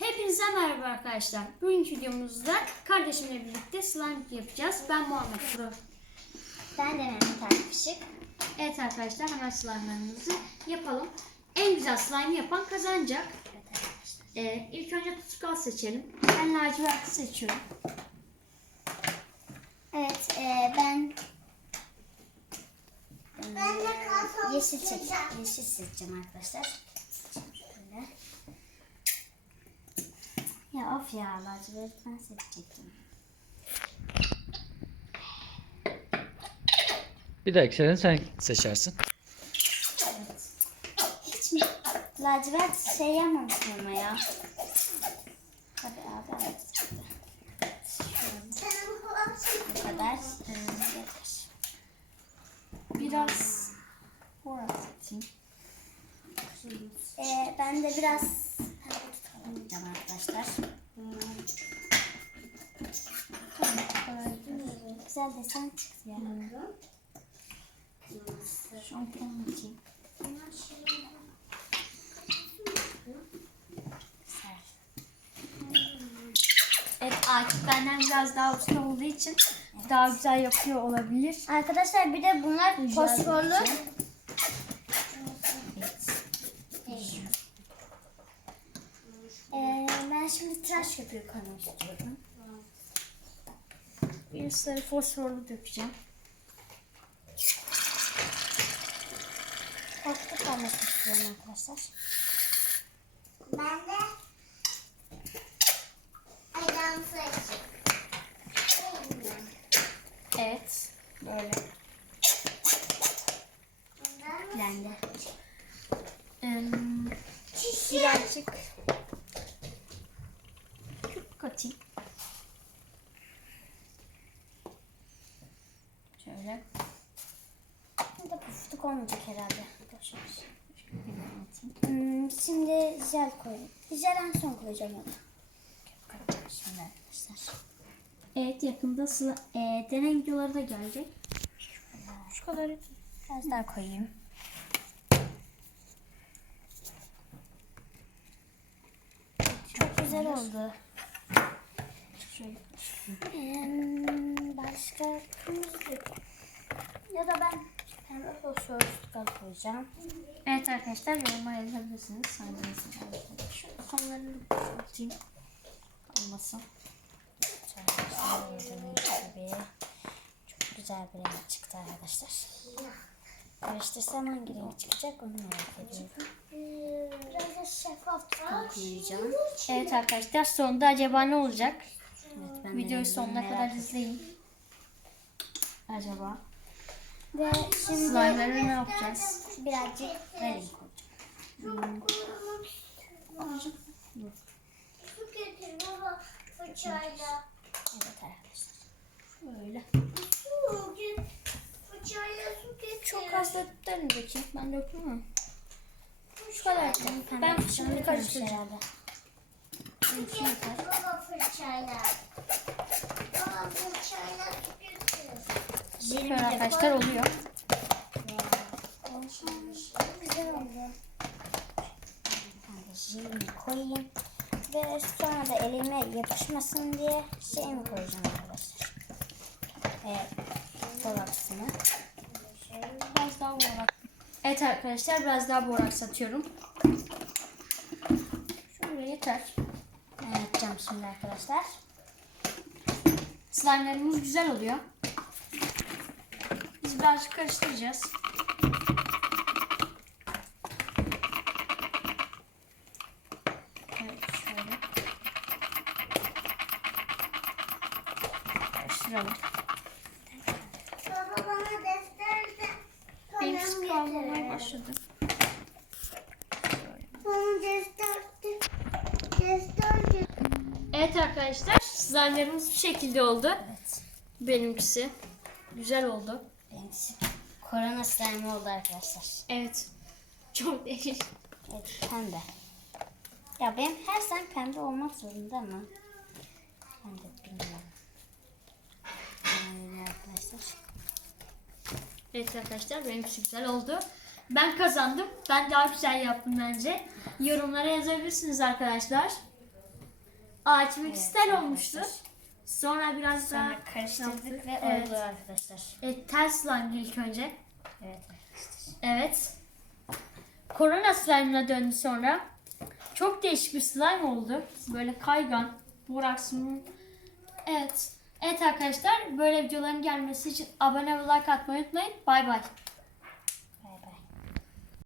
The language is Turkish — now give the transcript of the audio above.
Hepinize merhaba arkadaşlar. Bugünkü videomuzda kardeşimle birlikte slime yapacağız. Ben Muhammed Pro. Ben de Mehmet Akışık. Evet arkadaşlar hemen slime'larımızı yapalım. En güzel slime yapan kazanacak. Evet arkadaşlar. Ee, ilk önce tutkal seçelim. Ben laciverti seçiyorum. Evet e, ben ben de yeşil çek yeşil seçeceğim arkadaşlar. Şöyle. Ya of ya lacivert ben seçecektim. Bir dahaki sene sen seçersin. Evet. Hiç mi lacivert şey yapmamışım ama ya. Tabii abi evet. Bu kadar. e, yeter. Biraz borak atayım. Ee, ben de biraz pembe tutamayacağım arkadaşlar. Güzel desen çıktı ya. Şampuan atayım. Güzel. Evet Akif benden biraz daha usta olduğu için daha güzel yapıyor olabilir. Arkadaşlar bir de bunlar fosforlu. Ee, ben şimdi tıraş köpüğü koymak istiyorum. Bir sarı fosforlu dökeceğim. Korktu koymak istiyorum arkadaşlar. Ben de ayran seçeyim. Evet. Böyle. Blende. Ee, birazcık köpük atayım. Şöyle. Bir de pufluk olmayacak herhalde. Boş ver. Bir de atayım. Hmm, şimdi jel koyayım. Jel en son koyacağım onu. Şimdi arkadaşlar. Evet yakında sıla, e, deney videoları da gelecek. Şu kadar Biraz daha koyayım. Çok güzel oldu. şöyle. Hmm, başka kırmızı ya da ben koyacağım. Evet arkadaşlar yoruma yazabilirsiniz. Saydığınızı Şu sonlarını atayım. Olmasın. Çok güzel bir renk çıktı arkadaşlar. Karıştırsam hangi renk çıkacak onu merak ediyorum. Biraz da şeffaf tutkal koyacağım. Evet arkadaşlar sonunda acaba ne olacak? Evet, ben de Videoyu sonuna kadar izleyin. Acaba Ve şimdi slime'ları ne yapacağız? birazcık renk koyacağım. Su getir baba fırçayla. Evet arkadaşlar. Böyle. Su getir. Fırçayla su getir. Çok az dökterim dökeyim. Ben döktüm mü? Şu kadar. Ben Pembe şimdi karıştıracağım. Su getir baba fırçayla. Baba fırçayla su getir. Jelimi Şöyle arkadaşlar oluyor. Güzel koyayım. Ve sonra da elime yapışmasın diye şeyimi koyacağım arkadaşlar. Evet. Dolapsını. Biraz daha borak. Evet arkadaşlar biraz daha borak satıyorum. Şöyle yeter. Ben yapacağım şimdi arkadaşlar. Slime'larımız güzel oluyor. Biz birazcık karıştıracağız. Evet şöyle. Karıştıralım. Baba bana defter de Benim kalem sıkılamaya getir. başladı. Bana defter de defter getir. Evet arkadaşlar slime'larımız bu şekilde oldu. Benimkisi. Güzel oldu. Benimkisi korona slime oldu arkadaşlar. Evet. Çok değil. Evet pembe. Ya benim her sen pembe olmak zorunda mı? Ben de bilmiyorum. Öyle arkadaşlar. Evet arkadaşlar benimkisi güzel oldu. Ben kazandım. Ben daha güzel yaptım bence. Yorumlara yazabilirsiniz arkadaşlar. ağaç Evet, olmuştu. arkadaşlar. Sonra biraz daha Sonra karıştırdık ve Evet. oldu arkadaşlar. e, ters slime ilk önce. Evet arkadaşlar. Evet. Korona slime'ına döndü sonra. Çok değişik bir slime oldu. Böyle kaygan, buraksı. Evet. Evet arkadaşlar böyle videoların gelmesi için abone ve like atmayı unutmayın. Bay bay.